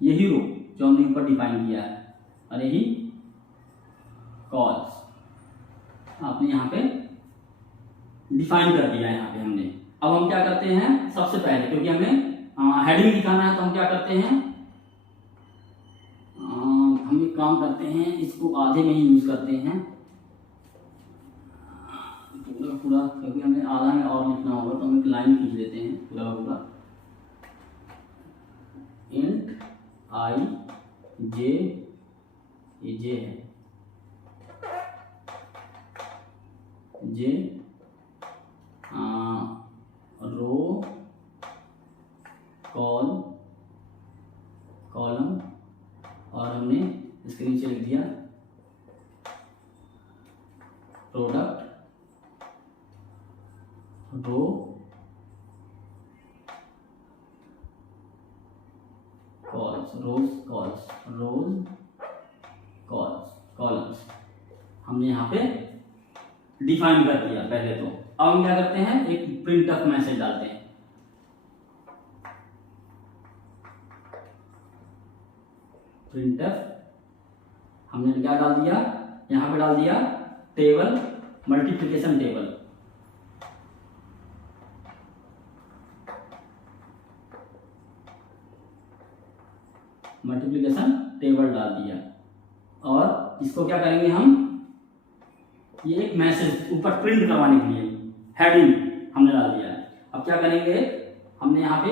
यही रो जो हमने ऊपर डिफाइन किया है, और यही कॉल्स आपने यहाँ पे डिफाइन कर दिया है यहाँ पे हमने। अब हम क्या करते हैं, सबसे पहले क्योंकि हमें हेडिंग दिखाना है, तो हम क्या करते हैं, हम एक काम करते हैं, इसको आधे में ही यूज करते हैं पूरा, क्योंकि हमें आधा में और लिखना होगा, तो हम एक लाइन खींच लेते हैं पूरा पूरा। इंट I J, ये J है, J रो कॉलम, और हमने इसके नीचे लिख दिया प्रोडक्ट रो कॉल्स, रोज कॉलम्स हमने यहाँ पे डिफाइन कर दिया पहले। तो अब हम क्या करते हैं, एक प्रिंटफ मैसेज डालते हैं, प्रिंटफ हमने क्या डाल दिया, यहाँ पे डाल दिया टेबल, मल्टीप्लिकेशन टेबल, डाल दिया। और इसको क्या करेंगे हम, ये एक मैसेज ऊपर प्रिंट करवाने के लिए हेडिंग हमने डाल दिया है। अब क्या करेंगे, हमने यहाँ पे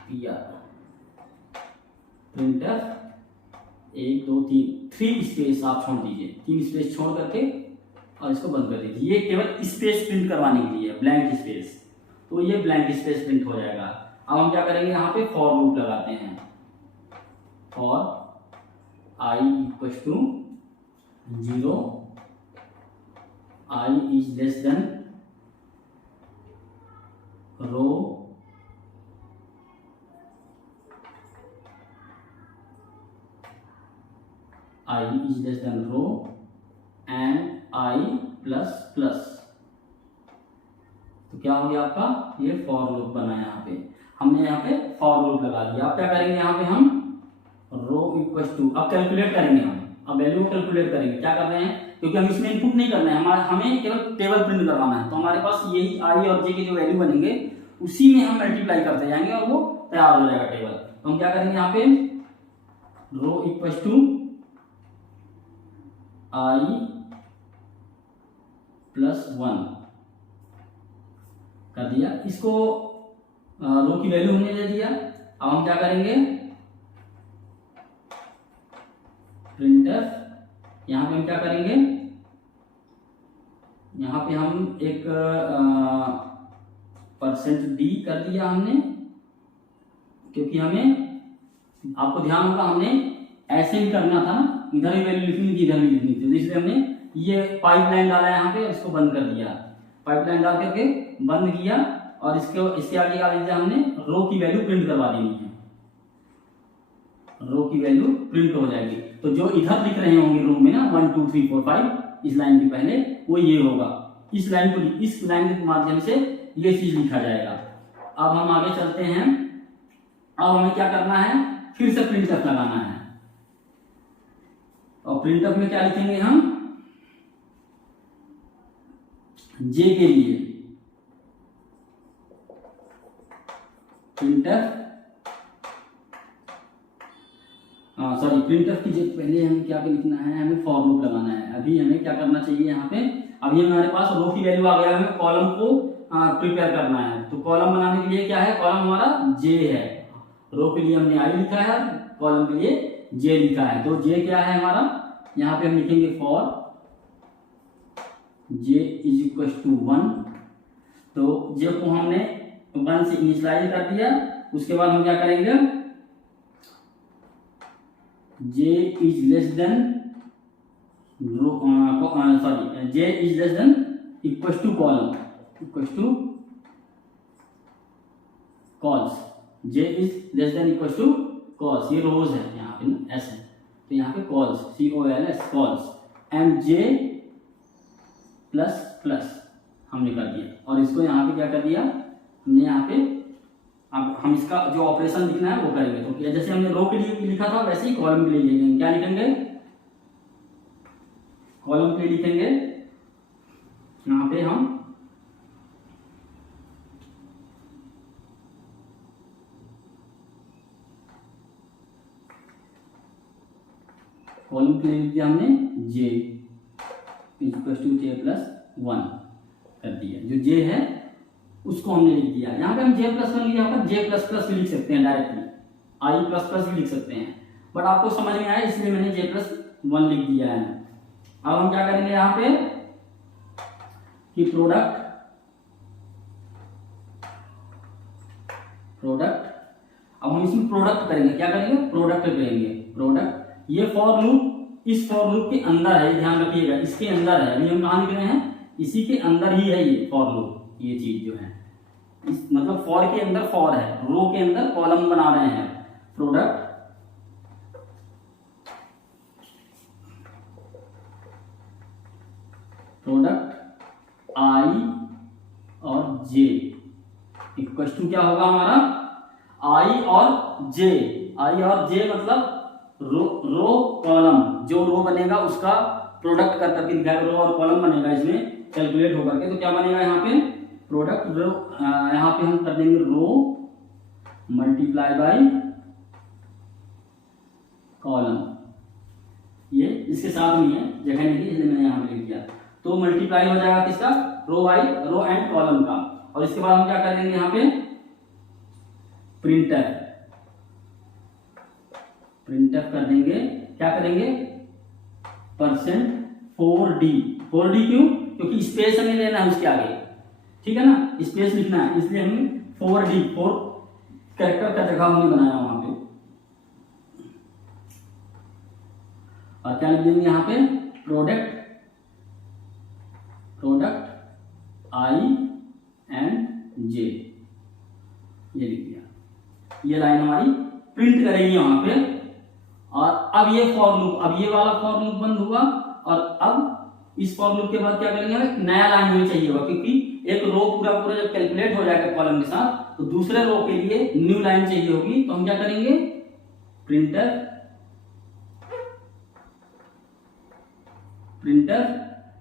किया प्रिंटफ 1 2 3 स्पेस आप छोड़ दीजिए, 3 स्पेस छोड़ करके और इसको बंद कर दीजिए। ये केवल स्पेस प्रिंट करवाने के लिए, ब्लैंक स्पेस, तो ये ब्लैंक स्पेस प्रिंट हो जाएगा। अब हम क्या करेंगे, यहाँ पे फॉर लूप लगाते हैं, for I equal to 0, I is less than row I is less than row and I plus plus. तो क्या हो गया आपका, ये फॉर लूप बना यहाँ पे, हमने यहाँ पे फॉर लूप लगा दिया। अब क्या करेंगे, यहाँ पे हम रो इक्वल टू, अब कैलकुलेट करेंगे हम, अब वैल्यू कैलकुलेट करेंगे। क्या कर रहे हैं, क्योंकि हम इसमें इनपुट नहीं करना है, हमें केवल टेबल प्रिंट करवाना है, तो हमारे पास यही I और J के जो वैल्यू बनेंगे उसी में हम मल्टीप्लाई करते जाएंगे और वो तैयार हो जाएगा टेबल। तो हम क्या करेंगे, यहाँ पे rho equal to I plus 1 कर दिया। इसको रो की वैल्यू हमने दे दिया। अब हम क्या करेंगे, प्रिंटफ, यहाँ पे हम क्या करेंगे, यहाँ पे हम एक %d कर दिया हमने, क्योंकि हमें, आपको ध्यान होगा हमने ऐसे ही करना था ना, इधर ही वैल्यू लिखनी थी, इधर भी लिखनी थी, तो इसलिए हमने ये पाइपलाइन डाला यहाँ पे, इसको बंद कर दिया, पाइपलाइन डाल करके बंद किया। और इसके आगे क्या लिखा हमने, रो की वैल्यू प्रिंट करवा देनी है, रो की वैल्यू प्रिंट हो जाएगी। तो जो इधर लिख रहे होंगे रो में ना 1 2 3 4 5 इस लाइन के पहले, वो ये होगा, इस लाइन के माध्यम से ये चीज लिखा जाएगा। अब हम आगे चलते हैं। अब हमें क्या करना है, फिर से प्रिंटफ लगाना है। और प्रिंटफ में क्या लिखेंगे हम, जे के लिए प्रिंटफ, सॉरी प्रिंटफ की पहले हमें क्या लिखना है, हमें फॉर लूप लगाना है। अभी हमें क्या करना चाहिए यहाँ पे, अभी हमारे पास रो की वैल्यू आ गया, हमें कॉलम को प्रिपेयर करना है। तो कॉलम बनाने के लिए क्या है, कॉलम हमारा जे है, रो के लिए हमने आई लिखा है, कॉलम के लिए जे लिखा है। तो जे क्या है हमारा, यहाँ पे हम लिखेंगे for j is equal to 1। तो जे को हमने 1 से इनिशियलाइज कर दिया। उसके बाद हम क्या करेंगे, j is less than sorry j is less than equal to column, equal to cols, j is less than equal to cols, ये रोज है यहाँ पे ना, s है, तो यहाँ पे calls, COLS calls, and j plus plus हमने कर दिया। और इसको यहाँ पे क्या कर दिया हमने, यहाँ पे अब हम इसका जो ऑपरेशन लिखना है वो करेंगे। तो जैसे हमने रो के लिए लिखा था वैसे ही कॉलम के लिए लिखेंगे। क्या लिखेंगे, कॉलम के लिए लिखेंगे, यहाँ पे हम कॉलम के लिए लिख दिया हमने j equal to j plus 1 कर दिया। जो j है उसको हमने लिख दिया। यहाँ पे हम j प्लस 1 यहाँ पर j प्लस प्लस भी लिख सकते हैं, डायरेक्टली i प्लस प्लस भी लिख सकते हैं, बट आपको समझ में आया इसलिए मैंने j प्लस 1 लिख दिया है। अब हम क्या करेंगे यहाँ पे कि प्रोडक्ट, अब हम इसमें प्रोडक्ट करेंगे, क्या करेंगे, प्रोडक्ट करेंगे, प्रोडक्ट। ये फॉर लूप इस फॉर लूप के अंदर है, ध्यान रखिएगा, इसके अंदर है। अभी हम कहाँ लिख रहे हैं, इसी के अंदर ही है ये फॉर लूप। ये चीज जो है इस मतलब फॉर के अंदर फॉर है, रो के अंदर कॉलम बना रहे हैं। प्रोडक्ट आई और जे इक्वल टू क्या होगा हमारा, आई और जे, आई और जे मतलब रो कॉलम, जो रो बनेगा उसका प्रोडक्ट कर करके दिखाएगा, रो और कॉलम बनेगा इसमें कैलकुलेट होकर के। तो क्या बनेगा यहाँ पे, प्रोडक्ट रो, यहाँ पे हम कर देंगे रो मल्टीप्लाई बाय कॉलम। ये इसके साथ नहीं है, जगह नहीं थी इसलिए मैंने यहाँ पे लिख दिया। तो मल्टीप्लाई हो जाएगा किसका, रो बाई रो एंड कॉलम का। और इसके बाद हम क्या कर देंगे यहाँ पे, प्रिंटर कर देंगे। क्या करेंगे, %4d, 4d क्यों, क्योंकि स्पेस हमें लेना है उसके आगे, ठीक है ना, स्पेस लिखना है, इसलिए हमने 4d, 4 कैरेक्टर का जगह हमने बनाया वहां पे। और क्या लिख देंगे यहाँ पे, प्रोडक्ट आई एंड जे, ये लिख दिया। ये लाइन हमारी प्रिंट करेंगे वहां पे। और अब ये फॉर लूप, अब ये वाला फॉर लूप बंद हुआ, और अब इस फॉर लूप के बाद क्या करेंगे, नया लाइन हमें चाहिए होगा, क्योंकि एक रो पूरा जब कैलकुलेट हो जाएगा कॉलम के साथ, तो दूसरे रो के लिए न्यू लाइन चाहिए होगी। तो हम क्या करेंगे, प्रिंटर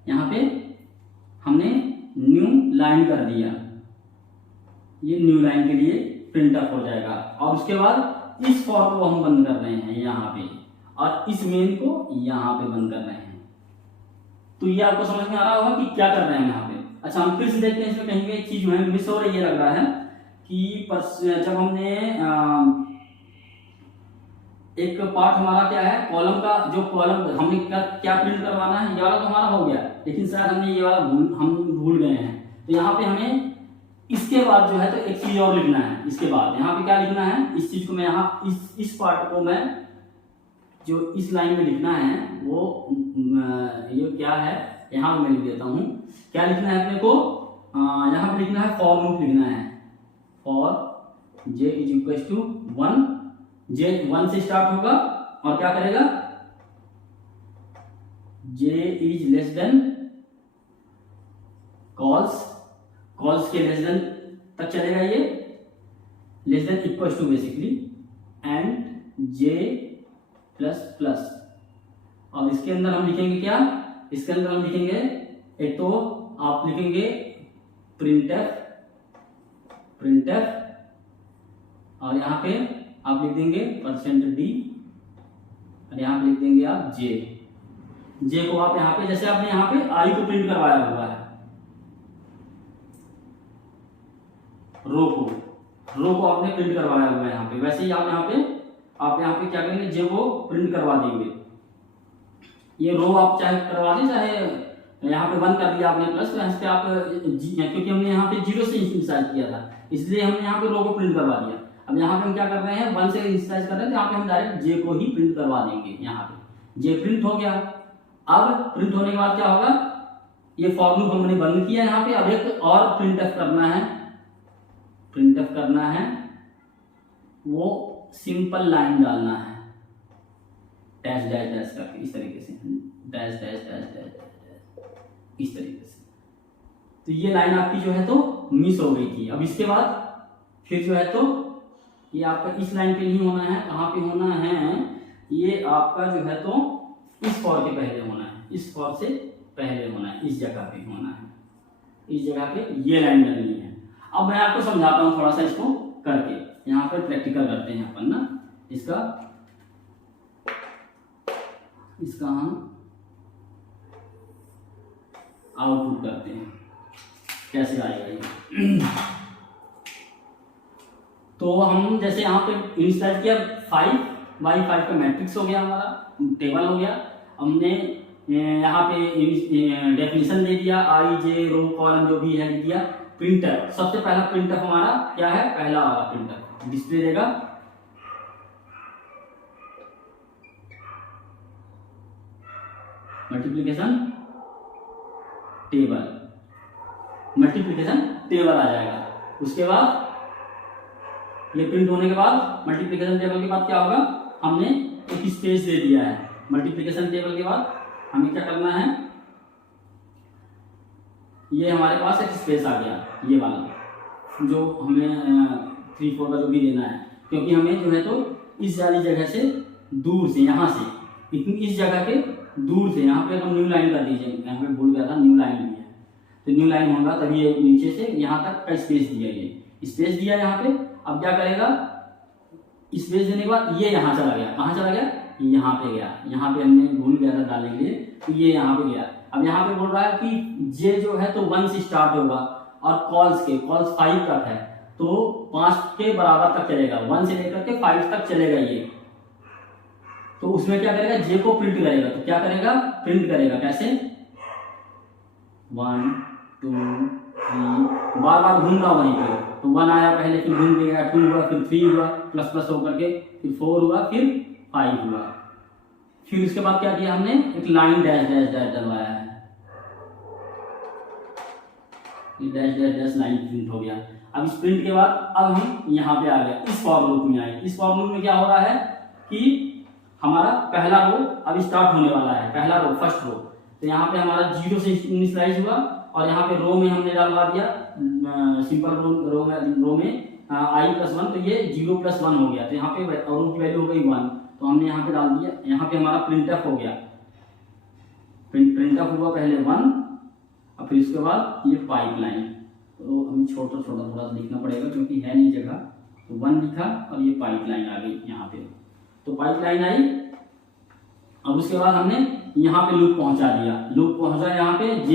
यहां पे हमने न्यू लाइन कर दिया, ये न्यू लाइन के लिए प्रिंटर हो जाएगा। और उसके बाद इस फॉर को हम बंद कर रहे हैं यहाँ पे, और इस मेन को यहाँ पे बंद कर रहे हैं। तो ये आपको समझ में आ रहा होगा कि क्या कर रहे हैं यहाँ पे। अच्छा, हम फिर से देखते हैं इसमें कहीं पे एक चीज जो है मिस हो रही है, लग रहा है कि जब हमने एक पार्ट हमारा क्या है, कॉलम का जो कॉलम हमने क्या प्रिंट करवाना है, ये वाला तो हमारा हो गया, लेकिन शायद हमने ये वाला हम भूल गए हैं। तो यहाँ पे हमें इसके बाद जो है तो एक चीज और लिखना है। इसके बाद यहाँ पे क्या लिखना है, इस चीज को मैं यहाँ इस पार्ट को मैं जो इस लाइन में लिखना है वो ये क्या है, यहाँ पे मैं लिख देता हूँ। क्या लिखना है अपने को, यहाँ पे लिखना है फॉर लूप लिखना है। For j is equal to 1, j 1 से स्टार्ट होगा और क्या करेगा, j is less than cols के लेस देन तक चलेगा, ये less than equal to basically, and j plus plus. और इसके अंदर हम लिखेंगे क्या, इसके अंदर हम लिखेंगे एक तो आप लिखेंगे प्रिंटफ, और यहाँ पे आप लिख देंगे %d, और यहाँ पे लिख देंगे आप जे को आप यहाँ पे, जैसे आपने यहाँ पे आई को प्रिंट करवाया हुआ है, रो को आपने प्रिंट करवाया हुआ है यहाँ पे, वैसे ही आप यहाँ पे क्या करेंगे, जे को प्रिंट करवा देंगे। ये रो आप चाहे करवा दें, चाहे यहाँ पे 1 कर दिया आपने प्लस, तो यहाँ पे आप क्योंकि हमने यहाँ पे 0 से इनिशियलाइज किया था, इसलिए हमने यहाँ पे रो को प्रिंट करवा दिया। अब यहाँ पे हम क्या कर रहे हैं, 1 से इनिशियलाइज कर रहे हैं, तो यहाँ पे हम डायरेक्ट जे को ही प्रिंट करवा देंगे। यहाँ पे जे प्रिंट हो गया। अब प्रिंट होने के बाद क्या होगा, ये फॉर लूप हमने बंद किया यहाँ पे। अब एक और प्रिंटफ करना है, वो सिंपल लाइन डालना है, डैश डैश डैश करके, इस तरीके से डैश डैश डैश डैश इस तरीके से। तो ये लाइन आपकी जो है तो मिस हो गई थी। अब इसके बाद फिर जो है तो ये आपका इस लाइन पे नहीं होना है, कहाँ पे होना है, ये आपका जो है तो इस फॉर के पहले होना है, इस फॉर से पहले होना है, इस जगह पे होना है, इस जगह पे ये लाइन डलनी है। अब मैं आपको समझाता हूँ थोड़ा सा इसको करके, यहाँ पर प्रैक्टिकल करते हैं अपन ना, इसका हम आउटपुट करते हैं, कैसे आएगा ये। तो हम जैसे यहाँ पे इनिशियलाइज किया 5x5 का मैट्रिक्स हो गया, हमारा टेबल हो गया। हमने यहाँ पे डेफिनेशन दे दिया, आई जे रो कॉलम जो भी है दिया। प्रिंटर, सबसे पहला प्रिंटर हमारा क्या है, पहला वाला प्रिंटर डिस्प्ले देगा मल्टीप्लिकेशन टेबल आ जाएगा। उसके बाद ये प्रिंट होने के बाद मल्टीप्लिकेशन टेबल के बाद क्या होगा, हमने एक स्पेस दे दिया है। मल्टीप्लिकेशन टेबल के बाद हमें क्या करना है, ये हमारे पास एक स्पेस आ गया, ये वाला जो हमें 3 4 का जो भी देना है, क्योंकि हमें जो है तो इस वाली जगह से दूर से, यहाँ से इस जगह के दूर से, यहाँ पे हम न्यू लाइन कर दीजिए, यहाँ पे भूल गया था, न्यू लाइन भी है, तो न्यू लाइन होगा तभी ये नीचे से यहाँ तक का स्पेस दिया, ये स्पेस दिया यहाँ पे। अब क्या करेगा, स्पेस देने के बाद ये यहाँ चला गया, कहाँ चला गया, यहाँ पे गया, यहाँ पे हमने भूल गया था डालने के लिए, तो ये यहाँ पे गया। अब यहाँ पे बोल रहा है कि जे जो है तो 1 से स्टार्ट होगा और कॉल्स 5 तक है, तो 5 के बराबर तक चलेगा, 1 से लेकर के 5 तक चलेगा ये। तो उसमें क्या करेगा, जे को प्रिंट करेगा, तो क्या करेगा, प्रिंट करेगा कैसे, 1 2 3, बार बार घूम रहा वहीं पे, तो 1 आया पहले, फिर घूम गया, 2 हुआ, फिर 3 हुआ, प्लस प्लस होकर के, फिर 4 हुआ, फिर 5 हुआ। फिर उसके बाद क्या किया हमने, एक लाइन डैश डैश डैश डलवाया है, dash dash dash line print हो गया। अब इस प्रिंट के बाद अब हम यहाँ पे आ गए, इस फॉर लूप में आए। इस फॉर लूप में क्या हो रहा है कि हमारा पहला रो अभी स्टार्ट होने वाला है, पहला रो, फर्स्ट रो। तो यहाँ पे हमारा 0 से इनिशियलाइज हुआ और यहाँ पे रो में हमने डालवा दिया सिंपल रो में i+1, तो ये 0 + 1 हो गया, तो यहाँ पे रो की वैल्यू हो गई 1, तो हमने यहाँ पे डाल दिया। यहाँ पे हमारा प्रिंटफ हो गया, प्रिंटफ हुआ पहले 1 और फिर उसके बाद ये पाइपलाइन, तो हमें छोटा छोटा थोड़ा सा लिखना पड़ेगा क्योंकि है नहीं जगह, तो 1 लिखा और ये पाइपलाइन आ गई यहाँ पे। तो पाइपलाइन आई अब उसके बाद हमने यहाँ पे लूप पहुंचा दिया, लूप पहुंचा यहाँ पे j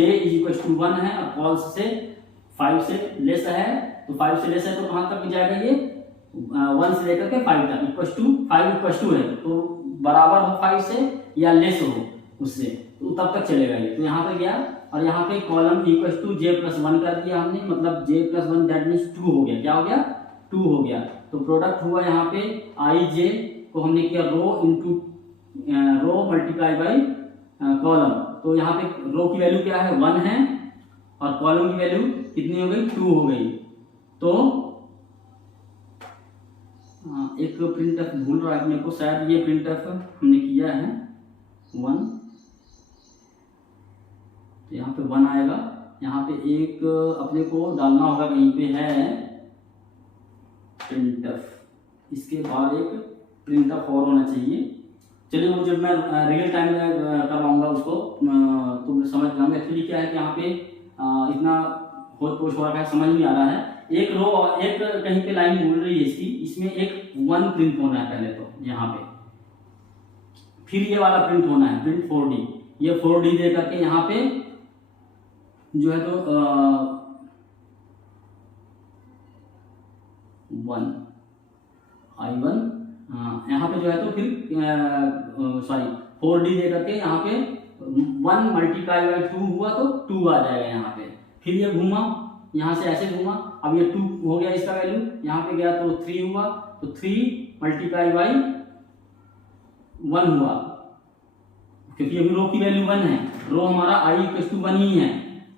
= 1 है और फॉल्स से 5 से लेस है, तो 5 से लेस है तो कहाँ तक जाएगा ये 1 से लेकर के 5 तक, =5 है तो बराबर हो 5 से या लेस हो उससे, तो तब तक चलेगा ये। तो यहाँ पे गया और यहाँ पे कॉलम =j+1 कर दिया हमने, मतलब j+1 दैट मीन्स 2 हो गया। क्या हो गया? 2 हो गया। तो प्रोडक्ट हुआ यहाँ पे ij को हमने किया रो मल्टीप्लाई बाई कॉलम, तो यहाँ पे रो की वैल्यू क्या है 1 है और कॉलम की वैल्यू कितनी हो गई 2 हो गई। तो एक प्रिंटफ भूल रहा है अपने को, शायद ये प्रिंटफ हमने किया है 1, तो यहाँ पे 1 आएगा। यहाँ पे एक अपने को डालना होगा, कहीं पे है प्रिंटफ, इसके बाद एक प्रिंटफ और होना चाहिए। चलिए वो जब मैं रियल टाइम में करवाऊंगा उसको तो समझ जाऊंगा एक्चुअली क्या है कि यहाँ पे इतना होच पोच हो रहा है, समझ नहीं आ रहा है। एक रो एक कहीं पे लाइन बोल रही है इसकी, इसमें एक 1 प्रिंट होना है पहले तो यहाँ पे, फिर ये वाला प्रिंट होना है प्रिंट 4D, ये 4D दे करके यहाँ पे जो है तो 1 I1 यहाँ पे जो है तो फिर 4D दे करके यहाँ पे 1 × 2 हुआ तो 2 आ जाएगा यहाँ पे। फिर ये घूमा, यहाँ से ऐसे घूमा, अब ये 2 हो गया इसका वैल्यू, यहाँ पे गया तो 3 हुआ, तो 3 × 1 हुआ, क्योंकि अभी रो की वैल्यू 1 है, रो हमारा i = 1 ही है,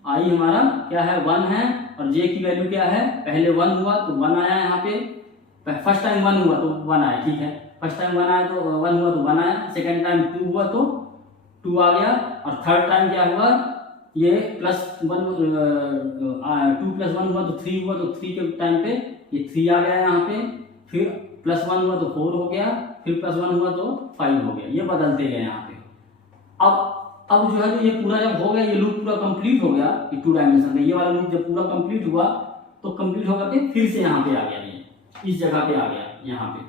i हमारा क्या है 1 है और j की वैल्यू क्या है, पहले 1 हुआ तो 1 आया यहाँ पे, फर्स्ट टाइम 1 हुआ तो 1 आया, ठीक है, फर्स्ट टाइम 1 आया तो 1 हुआ तो 1 आया, सेकेंड टाइम 2 हुआ तो 2 आ गया, और थर्ड टाइम क्या हुआ, ये +1 2 + 1 हुआ तो 3 हुआ, तो 3 के टाइम पे ये 3 आ गया यहाँ पे, फिर +1 हुआ तो 4 हो गया, फिर +1 हुआ तो 5 हो गया, ये बदलते गए यहाँ पे। अब जो है तो ये पूरा जब हो गया, ये लूप पूरा कंप्लीट हो गया, ये 2 डायमेंशन में ये वाला लूप जब पूरा कंप्लीट हुआ तो कंप्लीट होकर के फिर से यहाँ पे आ गया, ये इस जगह पे आ गया यहाँ पे,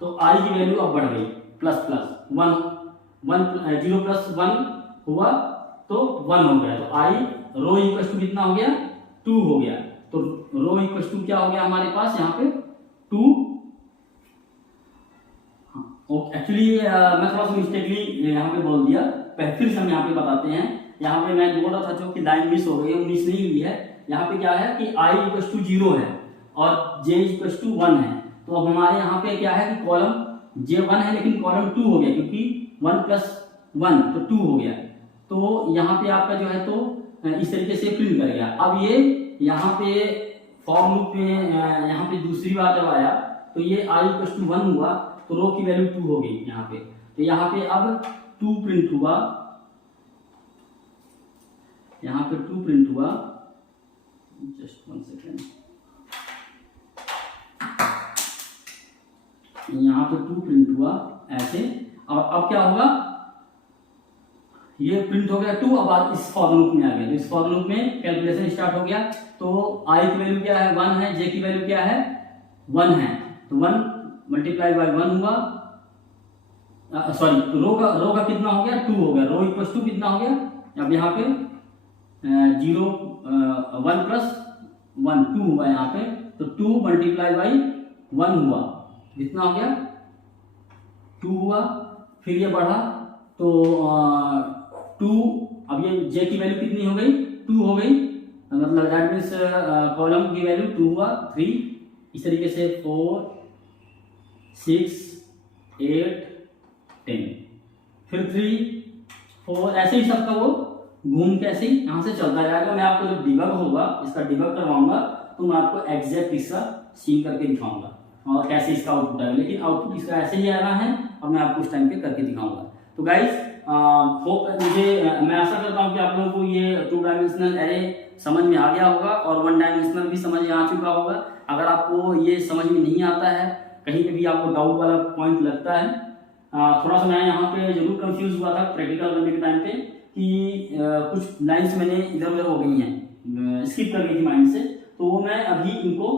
तो i की वैल्यू अब बढ़ गई ++1 0 + 1 हुआ तो 1 हो गया, तो i रो = कितना हो गया 2 हो गया, तो रो = क्या हो गया हमारे पास यहाँ पे 2। एक्चुअली मैं थोड़ा सा मिस्टेकली यहाँ पे बोल दिया, फिर से हम यहाँ पे बताते हैं। यहाँ पे मैं बोल रहा था जो कि लाइन मिस हो गई है, मिस नहीं हुई है। यहाँ पे क्या है कि i = 0 है और j = 1 है, तो अब हमारे यहाँ पे क्या है कि कॉलम j 1 है लेकिन कॉलम 2 हो गया, क्योंकि 1 + 1 तो 2 हो गया, तो यहाँ पे आपका जो है तो इस तरीके से प्रिंट करेगा। अब ये यहाँ पे फॉर लूप में यहाँ पे दूसरी बार जब आया तो ये i = 1 हुआ तो रो की वैल्यू 2 हो गई यहाँ पे, तो यहाँ पे अब 2 प्रिंट हुआ, यहाँ पे 2 प्रिंट हुआ, जस्ट 1 सेकेंड, यहाँ पे 2 प्रिंट हुआ ऐसे, और अब क्या होगा, ये प्रिंट हो गया 2, अब आज इस फॉर लूप में आ गया, तो इस फॉर लूप में कैलकुलेशन स्टार्ट हो गया, तो i की वैल्यू क्या है 1 है, j की वैल्यू क्या है 1 है, तो 1 × 1 हुआ, सॉरी रो का कितना हो गया 2 हो गया, रो = कितना हो गया, अब यहाँ पे 0 1 + 1 2 हुआ यहाँ पे, तो 2 × 1 हुआ, कितना हो गया 2 हुआ, फिर ये बढ़ा तो 2, अब ये j की वैल्यू कितनी हो गई 2 हो गई, मतलब दैट मीन्स कॉलम की वैल्यू 2 हुआ 3, इस तरीके से 4 6 8 10, फिर 3 4 ऐसे ही सबका वो घूम के ऐसे ही यहाँ से चलता जाएगा। मैं आपको जब डिबग होगा, इसका डिबग करवाऊंगा तो मैं आपको एग्जैक्ट इसका सीन करके दिखाऊंगा और कैसे इसका आउटपुट आएगा, लेकिन आउटपुट इसका ऐसे ही आना है और मैं आपको उस टाइम पे करके दिखाऊंगा। तो गाइज होप मैं आशा करता हूँ कि आप लोगों को ये 2 डायमेंशनल एरे समझ में आ गया होगा और 1 डायमेंशनल भी समझ में आ चुका होगा। अगर आपको ये समझ में नहीं आता है, कहीं पे भी आपको डाउट वाला पॉइंट लगता है, थोड़ा सा मैं यहाँ पे जरूर कंफ्यूज हुआ था प्रैक्टिकल करने के टाइम पे कि कुछ लाइंस मैंने इधर उधर हो गई हैं, स्किप कर गई थी माइंड से, तो मैं अभी इनको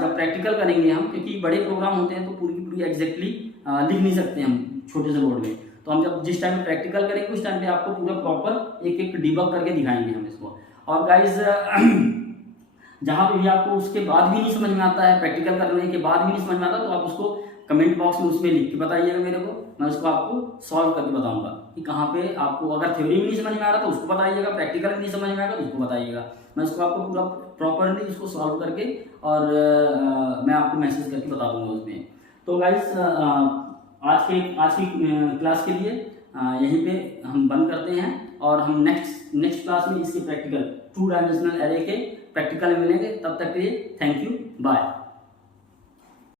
जब प्रैक्टिकल करेंगे हम, क्योंकि बड़े प्रोग्राम होते हैं तो पूरी की पूरी एग्जैक्टली लिख नहीं सकते हम छोटे से बोर्ड में, तो हम जब जिस टाइम पे प्रैक्टिकल करेंगे उस टाइम पे आपको पूरा प्रॉपर एक एक डिबग करके दिखाएंगे हम इसको। और गाइज जहाँ पे भी आपको उसके बाद भी नहीं समझ में आता है, प्रैक्टिकल करने के बाद भी नहीं समझ में आता, तो आप उसको कमेंट बॉक्स में उसमें लिख के बताइएगा मेरे को, मैं उसको आपको सॉल्व करके बताऊंगा कि कहाँ पे आपको अगर थ्योरी में नहीं समझ में आ रहा तो उसको बताइएगा, प्रैक्टिकल में नहीं समझ में आएगा तो उसको बताइएगा, मैं उसको आपको पूरा प्रॉपरली उसको सॉल्व करके और मैं आपको मैसेज करके बता दूंगा उसमें। तो गाइस आज की क्लास के लिए यहीं पे हम बंद करते हैं और हम नेक्स्ट क्लास में इसके प्रैक्टिकल 2 डायमेंशनल एरे के प्रैक्टिकल में मिलेंगे। तब तक के लिए थैंक यू, बाय।